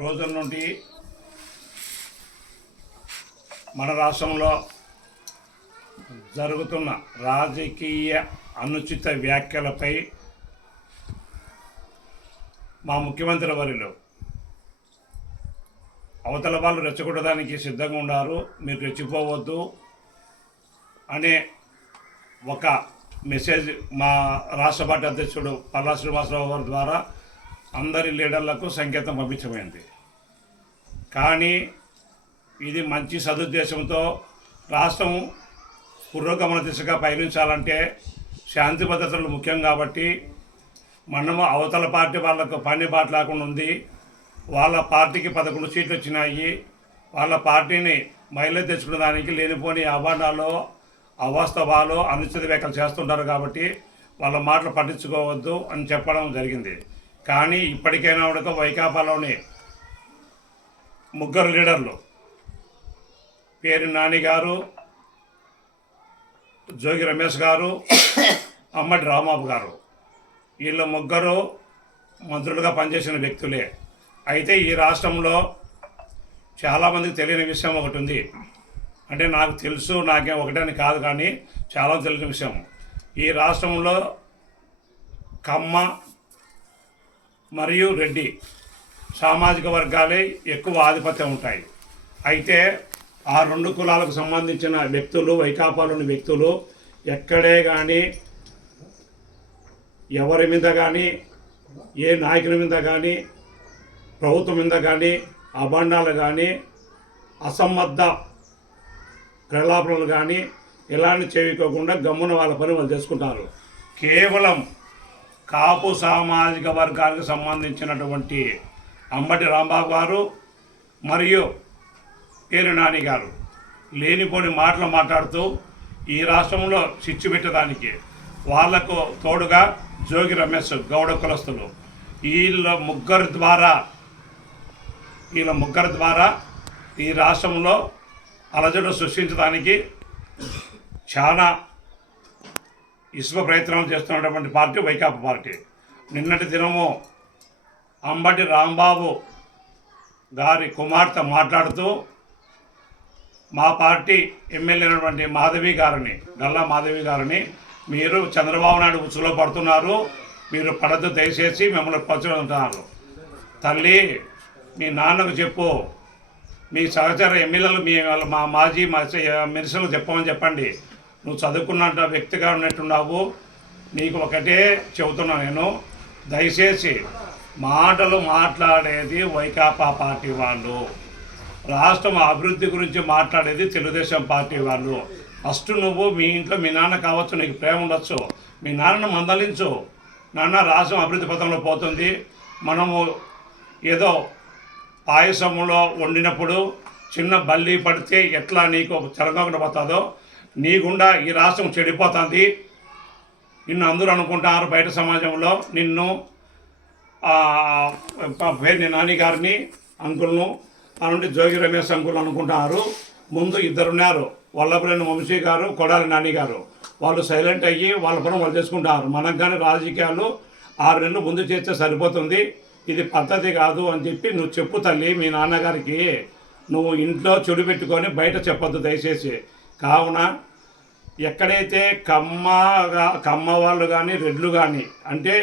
రోజుల నుండి మన రాష్ట్రంలో జరుగుతున్న రాజకీయ అనుచిత వ్యాఖ్యలపై మా ముఖ్యమంత్రి వర్యులు అవతల వాళ్ళు రెచ్చగొట్టడానికి సిద్ధంగా ఉన్నారు, మీరు రెచ్చిపోవద్దు అనే ఒక మెసేజ్ మా రాష్ట్ర పార్టీ అధ్యక్షుడు పల్లా శ్రీనివాసరావు గారి ద్వారా అందరి లీడర్లకు సంకేతం పంపించమైంది. కానీ ఇది మంచి సదుద్దేశంతో రాష్ట్రం పురోగమన దిశగా పయనించాలంటే శాంతి భద్రతలు ముఖ్యం కాబట్టి మనము అవతల పార్టీ వాళ్ళకు పని బాట లేకుండా ఉంది. వాళ్ళ పార్టీకి 11 సీట్లు వచ్చినాయి. వాళ్ళ పార్టీని మైలేజ్ తెచ్చుకునే దానికి లేనిపోని అభాండాలు అవాస్తవాలు అనుచిత వ్యాఖ్యలు చేస్తుంటారు కాబట్టి వాళ్ళ మాటలు పట్టించుకోవద్దు అని చెప్పడం జరిగింది. కానీ ఇప్పటికైనా కూడా వైకాపాలోని ముగ్గురు లీడర్లు పేరు నాని గారు, జోగి రమేష్ గారు, అమ్మటి రాంబాబు గారు, వీళ్ళ ముగ్గురు మంత్రులుగా పనిచేసిన వ్యక్తులే. అయితే ఈ రాష్ట్రంలో చాలామందికి తెలియని విషయం ఒకటి ఉంది. అంటే నాకు తెలుసు, నాకేం ఒకటని కాదు, కానీ చాలా తెలియని విషయం. ఈ రాష్ట్రంలో కమ్మ మరియు రెడ్డి సామాజిక వర్గాలే ఎక్కువ ఆధిపత్యం ఉంటాయి. అయితే ఆ 2 కులాలకు సంబంధించిన వ్యక్తులు, వైకాపాలోని వ్యక్తులు ఎక్కడే కానీ ఎవరి మీద కానీ ఏ నాయకుల మీద కానీ ప్రభుత్వం మీద కానీ అభాండాలు కానీ అసంబద్ధ ప్రలాపనలు కానీ ఎలాంటి చేయకోకుండా గమ్మున వాళ్ళ పని వాళ్ళు చేసుకుంటారు. కేవలం కాపు సామాజిక వర్గానికి సంబంధించినటువంటి అంబటి రాంబాబు గారు మరియు పేరు నాని గారు లేనిపోని మాటలు మాట్లాడుతూ ఈ రాష్ట్రంలో చిచ్చు పెట్టడానికి వాళ్లకు తోడుగా జోగి రమేష్ గౌడ కులస్తులు వీళ్ళ ముగ్గురు ద్వారా ఈ రాష్ట్రంలో అలజడు సృష్టించడానికి చాలా ఇసుక ప్రయత్నం చేస్తున్నటువంటి పార్టీ వైకాపా పార్టీ. నిన్నటి దినము అంబటి రాంబాబు గారి కుమార్తె మాట్లాడుతూ మా పార్టీ ఎమ్మెల్యే అయినటువంటి గల్లా మాధవి గారిని మీరు చంద్రబాబు నాయుడు ఉచ్చులో పడుతున్నారు, మీరు పడద్దు, దయచేసి మిమ్మల్ని పంచుకుంటున్నారు. తల్లి, మీ నాన్నకు చెప్పు, మీ సహచర ఎమ్మెల్యేలు మా మాజీ మినిస్టర్లు చెప్పండి. నువ్వు చదువుకున్న వ్యక్తిగా ఉన్నట్టున్నావు, నీకు ఒకటే చెబుతున్నా నేను, దయచేసి మాటలు మాట్లాడేది వైకాపా పార్టీ వాళ్ళు, రాష్ట్రం అభివృద్ధి గురించి మాట్లాడేది తెలుగుదేశం పార్టీ వాళ్ళు. ఫస్ట్ నువ్వు మీ ఇంట్లో మీ నాన్న కావచ్చు, నీకు ప్రేమ ఉండొచ్చు, మీ నాన్నను మందలించు. నాన్న, రాష్ట్రం అభివృద్ధి పథంలో పోతుంది, మనము ఏదో పాయసంలో వండినప్పుడు చిన్న బల్లి పడితే ఎట్లా నీకు చెరగకుండా పోతుందో నీకుండా ఈ రాష్ట్రం చెడిపోతుంది. నిన్ను అందరూ అనుకుంటారు బయట సమాజంలో, నిన్ను పేరు నాని గారిని అంకుల్ను నుండి జోగి రమేష్ అంకుల్ అనుకుంటున్నారు. ముందు ఇద్దరున్నారు, వల్లభరేణి వంశీ గారు, కొడాలి నాని గారు. వాళ్ళు సైలెంట్ అయ్యి వాళ్ళ పని వాళ్ళు చేసుకుంటారు. మనకు కానీ రాజకీయాలు 6 నెలలు ముందు చేస్తే సరిపోతుంది, ఇది పద్ధతి కాదు అని చెప్పి నువ్వు చెప్పు తల్లి. మీ నాన్నగారికి నువ్వు ఇంట్లో చెడు పెట్టుకొని బయట చెప్పొద్దు దయచేసి. కావున ఎక్కడైతే కమ్మ వాళ్ళు కానీ రెడ్లు కానీ, అంటే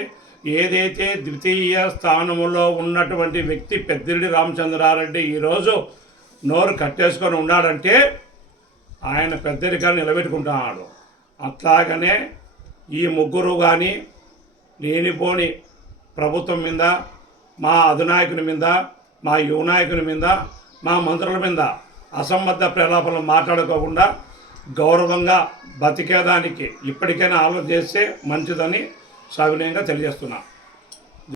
ఏదైతే ద్వితీయ స్థానంలో ఉన్నటువంటి వ్యక్తి పెద్దిరెడ్డి రామచంద్రారెడ్డి ఈరోజు నోరు కట్టేసుకొని ఉన్నాడంటే ఆయన పెద్దరికాన్ని నిలబెట్టుకుంటున్నాడు. అట్లాగనే ఈ ముగ్గురు కానీ లేనిపోని ప్రభుత్వం మీద, మా అధినాయకుని మీద, మా యువ నాయకుని మీద, మా మంత్రుల మీద అసంబద్ధ ప్రలాపనలు మాట్లాడుకోకుండా గౌరవంగా బతికేదానికి ఇప్పటికైనా ఆలోచన చేస్తే మంచిదని సవినయంగా తెలియజేస్తున్నా.